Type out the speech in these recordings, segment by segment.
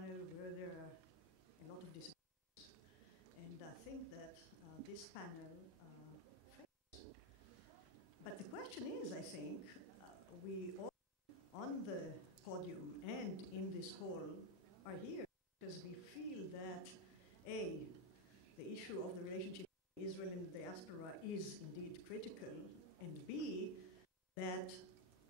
panel where there are a lot of disagreements. And I think that this panel fails. But the question is, I think, we all on the podium and in this hall are here because we feel that, A, the issue of the relationship between Israel and the diaspora is indeed critical, and B, that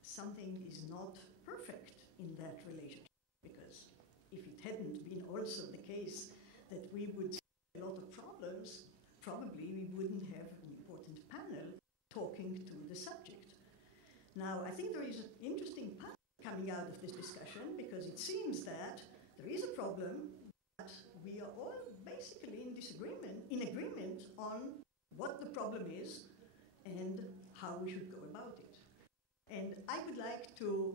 something is not perfect in that relationship. Because if it hadn't been also the case that we would see a lot of problems, probably we wouldn't have an important panel talking to the subject. Now, I think there is an interesting path coming out of this discussion because it seems that there is a problem, but we are all basically in agreement on what the problem is and how we should go about it. And I would like to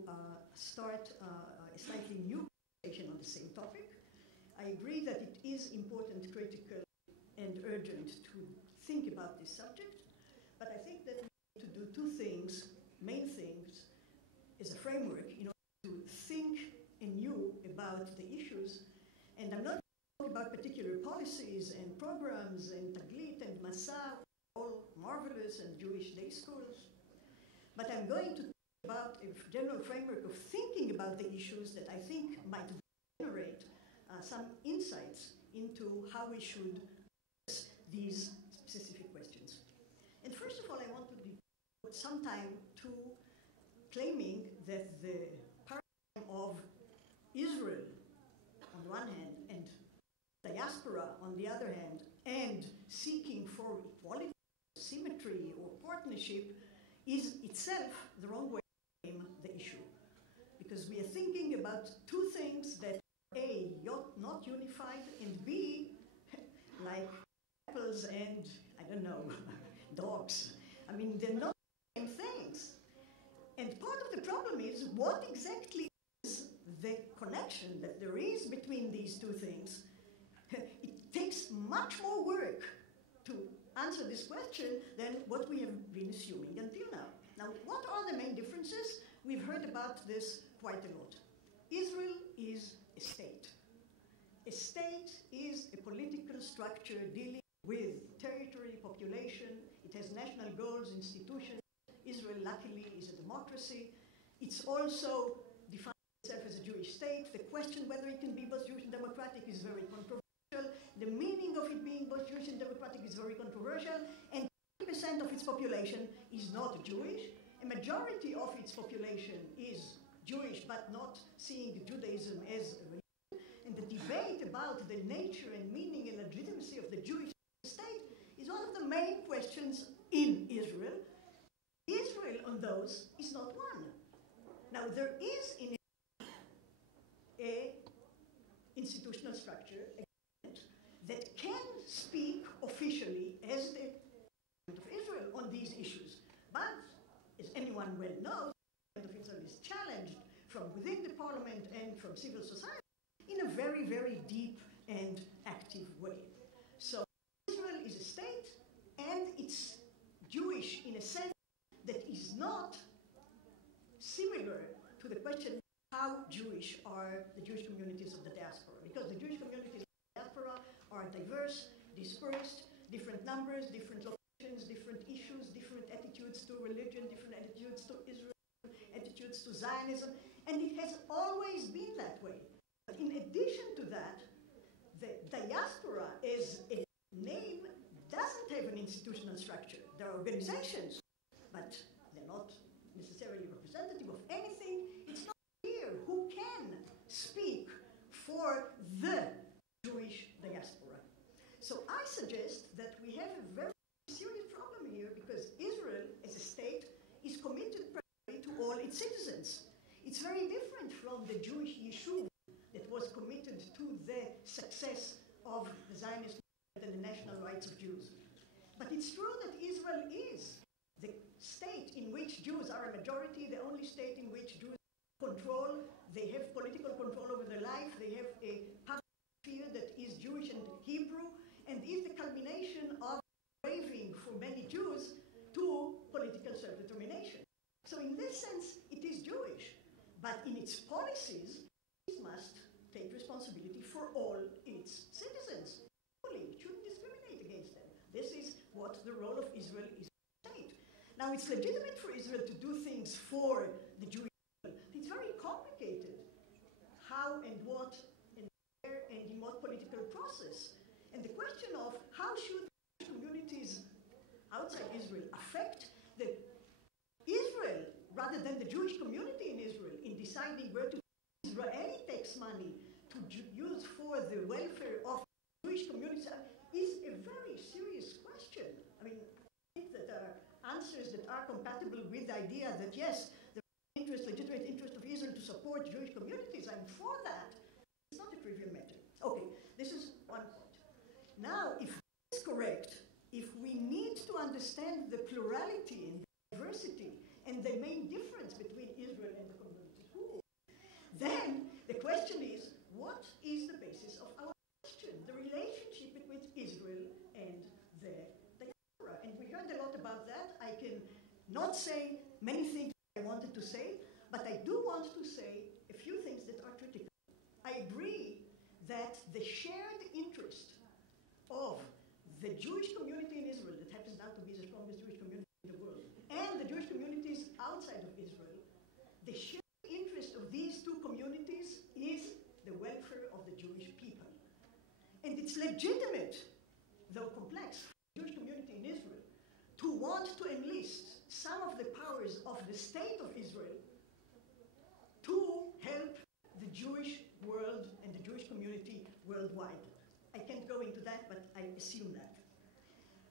start a slightly new conversation on the same topic. I agree that it is important, critical, and urgent to think about this subject, but I think that we need to do two things, main things, as a framework in order to think anew about the issues. And I'm not talking about particular policies and programs and Taglit and Masa, all marvelous, and Jewish day schools. But I'm going to talk about a general framework of thinking about the issues that I think might generate some insights into how we should address these specific questions. And first of all, I want to devote some time to claiming that the paradigm of Israel on the one hand and diaspora on the other hand, and seeking for equality, symmetry, or partnership is itself the wrong way to frame the issue. Because we are thinking about two things that are A, not unified, and B, like apples and, I don't know, dogs. I mean, they're not the same things. And part of the problem is what exactly is the connection that there is between these two things. It takes much more work to answer this question than what we have been assuming until now. Now, what are the main differences? We've heard about this quite a lot. Israel is a state. A state is a political structure dealing with territory, population. It has national goals, institutions. Israel, luckily, is a democracy. It's also defined itself as a Jewish state. The question whether it can be both Jewish and democratic is very controversial. The meaning of it being both Jewish and democratic is very controversial. And 20% of its population is not Jewish. A majority of its population is Jewish, but not seeing Judaism as a religion. And the debate about the nature and meaning and legitimacy of the Jewish state is one of the main questions in Israel. Israel on those is not one. Now, there is in a institutional structure that can speak officially as the government of Israel on these issues. But, as anyone well knows, the government of Israel is challenged from within the parliament and from civil society in a very, very deep and active way. So Israel is a state, and it's Jewish in a sense that is not similar to the question how Jewish are the Jewish communities of the diaspora. Because the Jewish communities of the diaspora are diverse, dispersed, different numbers, different locations, different issues, different attitudes to religion, different attitudes to Israel, attitudes to Zionism, and it has always been that way. But in addition to that, the diaspora as a name doesn't have an institutional structure. There are organizations, but they're not necessarily representative of anything. It's not clear who can speak for the Jewish diaspora. So I suggest that we have a very serious problem here because Israel, as a state, is committed primarily to all its citizens. It's very different from the Jewish Yishuv that was committed to the success of the Zionist movement and the national rights of Jews. But it's true that Israel is the state in which Jews are a majority, the only state in which Jews control, they have political control over their life, they have a public sphere that is Jewish and Hebrew, and is the culmination of craving for many Jews to political self-determination. So in this sense, it is Jewish, but in its policies, it must take responsibility for all its citizens. It shouldn't discriminate against them. This is what the role of Israel is in the state. Now, it's legitimate for Israel to do things for the Jewish people. It's very complicated. How and what and where and in what political process. And the question of how should communities outside Israel affect the Israel rather than the Jewish community in Israel in deciding where to Israeli tax money to use for the welfare of Jewish communities is a very serious question. I mean, I think that there are answers that are compatible with the idea that yes, the legitimate interest of Israel to support Jewish communities, I'm for that. It's not a trivial matter. Okay, this is one point. Now, if this is correct, if we need to understand the plurality and diversity and the main difference between Israel and the community, then the question is, what is the basis of our question? The relationship between Israel and the diaspora. And we heard a lot about that. I can not say many things I wanted to say, but I do want to say a few things that are critical. I agree that the shared interest of the Jewish community in Israel, that happens now to be the strongest Jewish community in the world, and the Jewish communities outside of Israel, the shared interest of these two communities is the welfare of the Jewish people. And it's legitimate, though complex, for the Jewish community in Israel to want to enlist some of the powers of the state of Israel to help the Jewish world and the Jewish community worldwide. I can't go into that, but I assume that.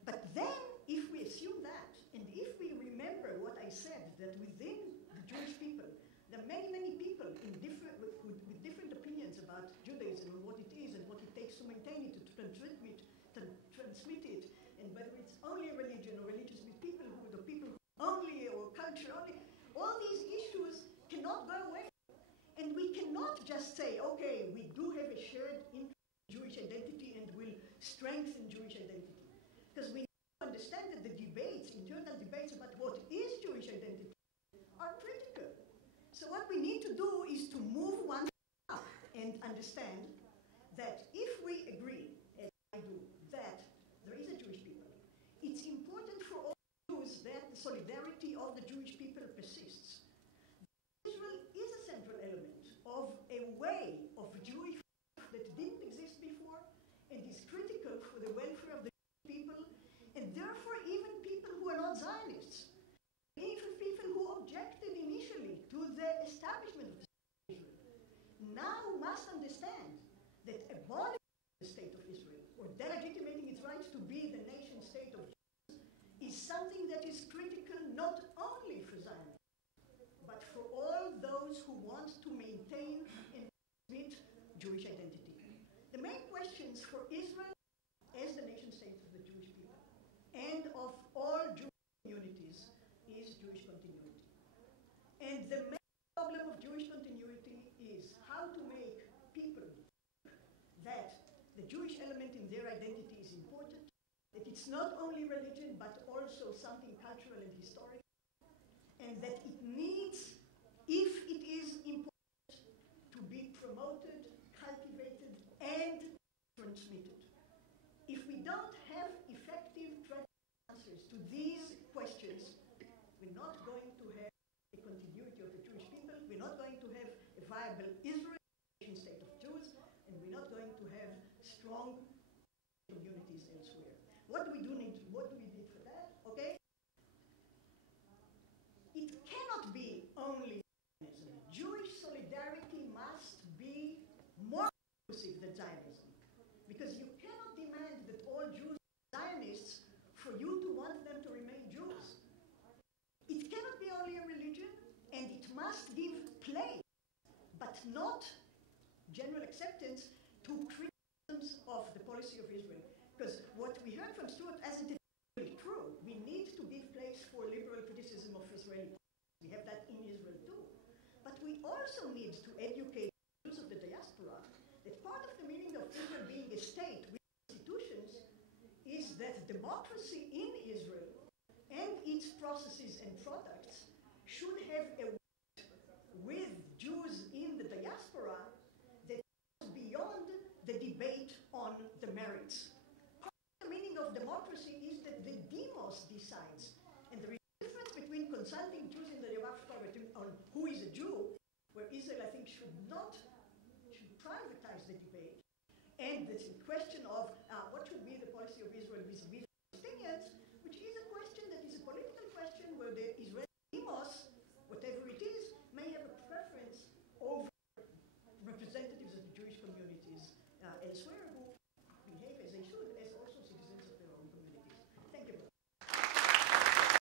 But then, if we assume that, and if we remember what I said, that within the Jewish people, there are many, many people with different opinions about Judaism and what it is and what it takes to maintain it, to transmit it, and whether it's only a religion or religious with people only or culture only. All these issues cannot go away. And we cannot just say, okay, we do have a shared Jewish identity and will strengthen Jewish identity. Because we understand that the debates, internal debates about what is Jewish identity, are critical. So what we need to do is to move one step up and understand that if we agree, as I do, that there is a Jewish people, it's important for all Jews that the solidarity of the Jewish people persists. Israel is a central element of a way of Jewish that didn't exist before and is critical for the welfare of the people, and therefore even people who are not Zionists, even people who objected initially to the establishment of the state of Israel, now must understand that abolishing the state of Israel or delegitimating its rights to be the nation state of Jews is something that is critical not only for Zionists, but for all those who want to maintain and transmit Jewish identity. The main questions for Israel as the nation state of the Jewish people and of all Jewish communities is Jewish continuity. And the main problem of Jewish continuity is how to make people that the Jewish element in their identity is important, that it's not only religion but also something cultural and historic, and that it needs, if it is important, to be promoted, cultivated, and transmitted. If we don't have effective answers to these questions, we're not going to have a continuity of the Jewish people, we're not going to have a viable Israel, nation state of Jews, and we're not going to have strong communities elsewhere. What do we need for that? Okay? It cannot be only Zionism. Jewish solidarity must be more inclusive than Zionism. Because you cannot demand that all Jews are Zionists for you to want them to remain Jews. It cannot be only a religion, and it must give place, but not general acceptance, to criticisms of the policy of Israel. Because what we heard from Stuart isn't really true. We need to give place for liberal criticism of Israeli policy. We have that in Israel too. But we also need to educate Jews of the diaspora that part of the meaning of Israel being a state with institutions is that democracy in Israel and its processes and products should have a weight with Jews in the diaspora that across these sides. And there is a difference between consulting Jews in the diaspora on who is a Jew, where Israel, I think, should privatize the debate, and the question of what should be the policy of Israel vis-a-vis